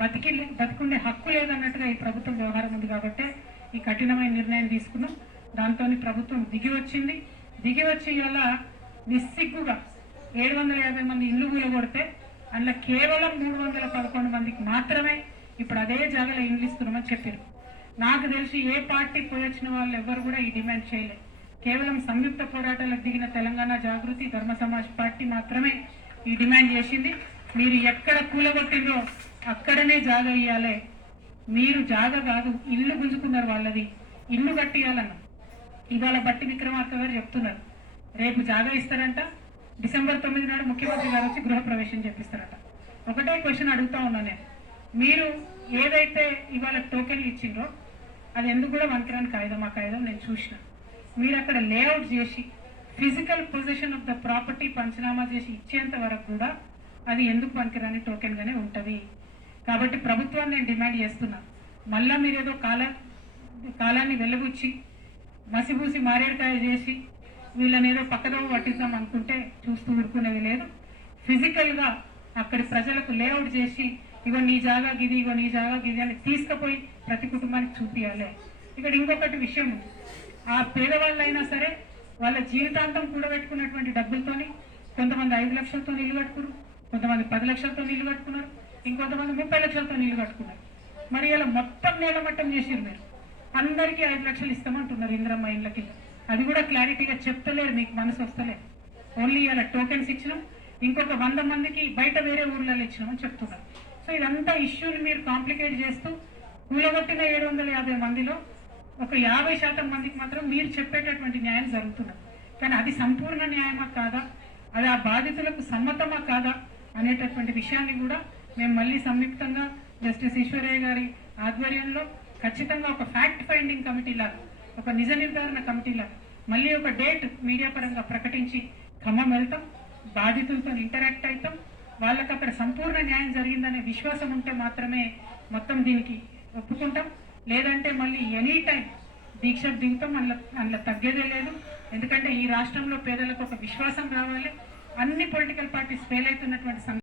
బతికుండే హక్కు లేదన్నట్టుగా ఈ ప్రభుత్వం వ్యవహారం ఉంది కాబట్టి ఈ కఠినమైన నిర్ణయం తీసుకున్నాం. దాంతో ప్రభుత్వం దిగి వచ్చి ఇలా నిస్సిగ్గుగా 750 మంది ఇల్లు కూలగొడితే అందులో కేవలం 311 మందికి మాత్రమే ఇప్పుడు అదే జాగాలో ఇల్లు ఇస్తున్నామని చెప్పారు. నాకు తెలిసి ఏ పార్టీ పోయొచ్చిన వాళ్ళు ఎవరు కూడా ఈ డిమాండ్ చేయలేదు. కేవలం సంయుక్త పోరాటాలకు దిగిన తెలంగాణ జాగృతి ధర్మ సమాజ్ పార్టీ మాత్రమే ఈ డిమాండ్ చేసింది. మీరు ఎక్కడ కూలగొట్టిందో అక్కడనే జాగా ఇవ్వాలి. మీరు జాగా కాదు ఇల్లు గుంజుకున్నారు, వాళ్ళది ఇల్లు కట్టియాలన్న. ఇవాళ బట్టి విక్రమార్క గారు చెప్తున్నారు రేపు జాగా ఇస్తారంట, డిసెంబర్ 9 నాడు ముఖ్యమంత్రి గారు వచ్చి గృహప్రవేశం చేపిస్తారట. ఒకటే క్వశ్చన్ అడుగుతా ఉన్నా నేను, మీరు ఏదైతే ఇవాళ టోకెన్లు ఇచ్చిండ్రో అది ఎందుకు కూడా వన్కిరాని కాగితం, ఆ కాగితం నేను చూసిన. మీరు అక్కడ లేఅవుట్ చేసి physical position of the property panchnama చేసి ఇచ్చేంత వరకు కూడా అది ఎందుకు పనికిరాని టోకెన్గానే ఉంటుంది. కాబట్టి ప్రభుత్వాన్ని నేను డిమాండ్ చేస్తున్నా, మళ్ళీ మీరు ఏదో కాలాన్ని వెలుగుచ్చి మసిబూసి మారేడుకాయ చేసి వీళ్ళని ఏదో పక్కదోవ పట్టిద్దాం అనుకుంటే చూస్తూ ఊరుకునేది లేదు. ఫిజికల్గా అక్కడి ప్రజలకు లేఅవుట్ చేసి ఇగో నీ జాగా గిది, ఇగో నీ జాగా గిది అని తీసుకుపోయి ప్రతి కుటుంబానికి చూపించాలి. ఇక్కడ ఇంకొకటి విషయం, ఆ పేదవాళ్ళైనా సరే వాళ్ళ జీవితాంతం కూడబెట్టుకున్నటువంటి డబ్బులతోని కొంతమంది 5 లక్షలతో ఇల్లు కట్టుకున్నారు, కొంతమంది 10 లక్షలతో ఇల్లు కట్టుకున్నారు, ఇంకొంతమంది 30 లక్షలతో ఇల్లు కట్టుకున్నారు. మరి ఇలా మొత్తం నేలమట్టం చేసిరు. మీరు అందరికీ 5 లక్షలు ఇస్తామంటున్నారు ఇందిరమ్మ ఇళ్ళ కింద. అది కూడా క్లారిటీగా చెప్తలేరు, మీకు మనసు వస్తలేదు. ఓన్లీ ఇలా టోకెన్స్ ఇచ్చినాం, ఇంకొక 100 మందికి బయట వేరే ఊర్లలో ఇచ్చినామని చెప్తున్నారు. సో ఇదంతా ఇష్యూని మీరు కాంప్లికేట్ చేస్తూ కూలగొట్టిన 750 మందిలో ఒక 50% మందికి మాత్రం మీరు చెప్పేటటువంటి న్యాయం జరుగుతున్నది. కానీ అది సంపూర్ణ న్యాయమా కాదా, అది ఆ బాధితులకు సమ్మతమా కాదా అనేటటువంటి విషయాన్ని కూడా మేము మళ్ళీ సంయుక్తంగా జస్టిస్ ఈశ్వరయ్య గారి ఆధ్వర్యంలో ఖచ్చితంగా ఒక ఫ్యాక్ట్ ఫైండింగ్ కమిటీ లాగా, ఒక నిజ నిర్ధారణ కమిటీ లాగా మళ్ళీ ఒక డేట్ మీడియా పరంగా ప్రకటించి ఖమ్మం వెళ్తాం, బాధితులతో ఇంటరాక్ట్ అవుతాం. వాళ్ళకి అక్కడ సంపూర్ణ న్యాయం జరిగిందనే విశ్వాసం ఉంటే మాత్రమే మొత్తం దీనికి ఒప్పుకుంటాం. లేదంటే మళ్ళీ ఎనీ టైం దీక్షకు దిగుతాం, అందులో తగ్గేదే లేదు. ఎందుకంటే ఈ రాష్ట్రంలో పేదలకు ఒక విశ్వాసం రావాలి. అన్ని పొలిటికల్ పార్టీస్ ఫెయిల్ అవుతున్నటువంటి